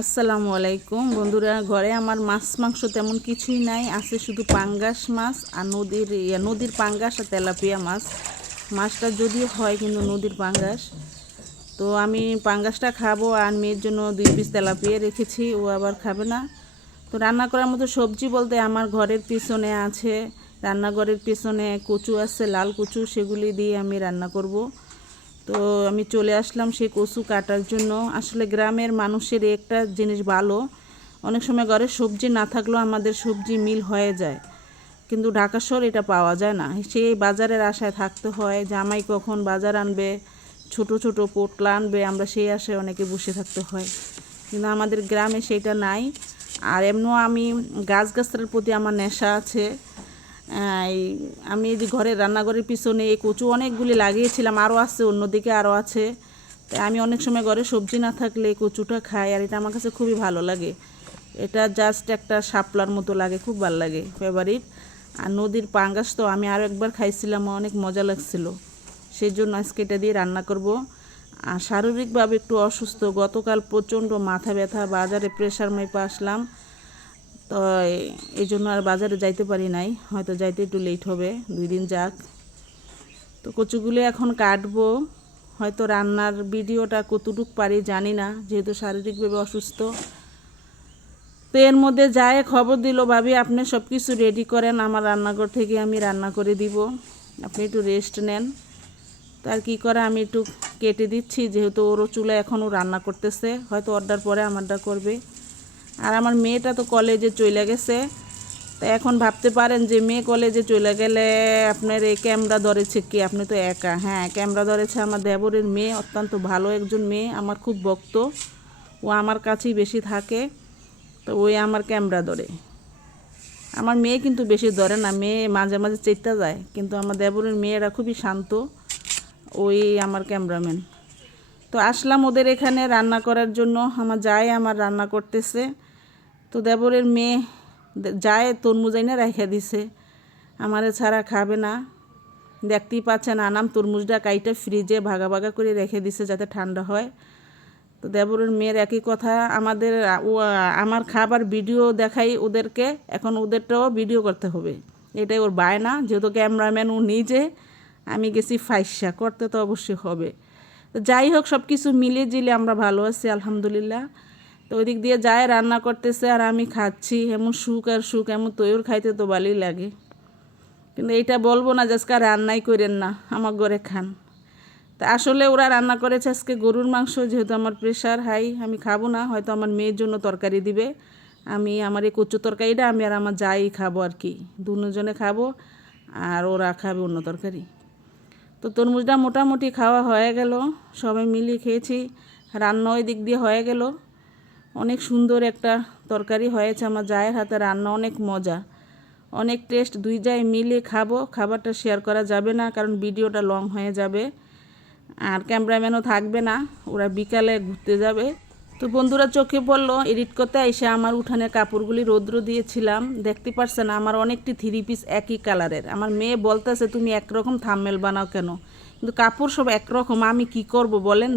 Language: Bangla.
আসসালামু আলাইকুম বন্ধুরা। ঘরে আমার মাছ মাংস তেমন কিছুই নাই, আছে শুধু পাঙ্গাস মাছ আর নদীর পাঙ্গাস আর তেলাপিয়া মাছ। মাছটা যদিও হয় কিন্তু নদীর পাঙ্গাস। তো আমি পাঙ্গাসটা খাবো আর মেয়ের জন্য 2 পিস তেলাপিয়া রেখেছি, ও আবার খাবে না। তো রান্না করার মতো সবজি বলতে আমার ঘরের পিছনে আছে, রান্নাঘরের পিছনে কচু আছে, লাল কচু, সেগুলি দিয়ে আমি রান্না করব। তো আমি চলে আসলাম সেই কচু কাটার জন্য। আসলে গ্রামের মানুষের একটা জিনিস ভালো, অনেক সময় ঘরে সবজি না থাকলেও আমাদের সবজি মিল হয়ে যায়, কিন্তু ঢাকা শহরে এটা পাওয়া যায় না। সেই বাজারের আশায় থাকতে হয়, জামাই কখন বাজার আনবে, ছোট ছোট পোটলা আনবে, আমরা সেই আশায় অনেকে বসে থাকতে হয়, কিন্তু আমাদের গ্রামে সেটা নাই। আর এমনিও আমি গাছগাছালির প্রতি আমার নেশা আছে। আমি এই যে ঘরের রান্নাঘরের পিছনে এই কচু অনেকগুলি লাগিয়েছিলাম, আরও আছে, অন্যদিকে আরও আছে। তাই আমি অনেক সময় ঘরে সবজি না থাকলে এই কচুটা খাই, আর এটা আমার কাছে খুবই ভালো লাগে। এটা জাস্ট একটা শাপলার মতো লাগে, খুব ভালো লাগে, ফেভারিট। আর নদীর পাঙ্গাস তো আমি আরও একবার খাইছিলাম, অনেক মজা লাগছিল, সেই জন্য আজকে এটা দিয়ে রান্না করব। আর শারীরিকভাবে একটু অসুস্থ, গতকাল প্রচণ্ড মাথা ব্যথা, বাজারে প্রেশার মেপে আসলাম, তো এই জন্য আর বাজারে যাইতে পারি নাই, হয়তো যাইতে একটু লেট হবে, 2 দিন যাক। তো কচুগুলো এখন কাটবো, হয়তো রান্নার ভিডিওটা কতটুক পারি জানি না, যেহেতু শারীরিকভাবে অসুস্থ। তো এর মধ্যে যায় খবর দিল, ভাবি আপনি সব কিছু রেডি করেন, আমার রান্নাঘর থেকে আমি রান্না করে দিব, আপনি একটু রেস্ট নেন। তার কি করে, আমি একটু কেটে দিচ্ছি, যেহেতু ওরও চুলা এখনও রান্না করতেছে, হয়তো অর্ডার পরে আমারটা করবে। আর আমার মেয়েটা তো কলেজে চলে গেছে। তা এখন ভাবতে পারেন যে মেয়ে কলেজে চলে গেলে আপনার এই ক্যামেরা ধরেছে কি, আপনি তো একা। হ্যাঁ, ক্যামেরা ধরেছে আমার দেবরের মেয়ে, অত্যন্ত ভালো একজন মেয়ে, আমার খুব ভক্ত, ও আমার কাছেই বেশি থাকে, তো ওই আমার ক্যামেরা ধরে। আমার মেয়ে কিন্তু বেশি ধরে না, মেয়ে মাঝে মাঝে চেষ্টা যায়, কিন্তু আমার দেবরের মেয়েরা খুবই শান্ত, ওই আমার ক্যামেরাম্যান। তো আসলাম ওদের এখানে রান্না করার জন্য, আমার রান্না করতেছে। তো দেবরের মেয়ে যায় তরমুজ এনে রেখে দিছে, আমারে ছাড়া খাবে না, দেখতেই পাচ্ছেন, আনাম তরমুজটা কাইটা ফ্রিজে ভাগা ভাগা করে রেখে দিছে যাতে ঠান্ডা হয়। তো দেবরের মেয়ের একই কথা, আমার খাবার ভিডিও দেখাই ওদেরকে, এখন ওদেরটাও ভিডিও করতে হবে, এটাই ওর বায়না, যেহেতু ক্যামেরাম্যান ও নিজে, আমি গেছি ফাইসা করতে, তো অবশ্যই হবে। তো যাই হোক, সব কিছু মিলিয়ে জিলে আমরা ভালো আছি আলহামদুলিল্লাহ। তো ওই দিক দিয়ে যায় রান্না করতেছে আর আমি খাচ্ছি, এমন সুখ আর সুখ, এমন তৈর খাইতে তো ভালোই লাগে, কিন্তু এইটা বলবো না যে আজকে রান্নাই করেন না, আমার ঘরে খান। তা আসলে ওরা রান্না করেছে আজকে গরুর মাংস, যেহেতু আমার প্রেশার হাই, আমি খাবো না, হয়তো আমার মেয়ের জন্য তরকারি দিবে, আমার এই কচু তরকারিটা আমি আর আমার যাই খাবো আর কি, দুজনে খাবো, আর ওরা খাবে অন্য তরকারি। তো তরমুজটা মোটামুটি খাওয়া হয়ে গেল, সবাই মিলিয়ে খেয়েছি, রান্না ওই দিক দিয়ে হয়ে গেল, অনেক সুন্দর একটা তরকারি হয়েছে, আমার জায়ের হাতে রান্না অনেক মজা, অনেক টেস্ট, দুই জায় মিলে খাবো। খাবারটা শেয়ার করা যাবে না, কারণ ভিডিওটা লং হয়ে যাবে, আর ক্যামেরাম্যানও থাকবে না, ওরা বিকালে ঘুরতে যাবে। তো বন্ধুরা, চোখে পড়লো এডিট করতে এসে আমার উঠানের কাপড়গুলি রৌদ্র দিয়েছিলাম, দেখতে পারছেন আমার অনেকটি 3 পিস একই কালারের। আমার মেয়ে বলতেছে তুমি একরকম থাম্বনেল বানাও কেন, কিন্তু কাপড় সব একরকম, আমি কি করব বলেন।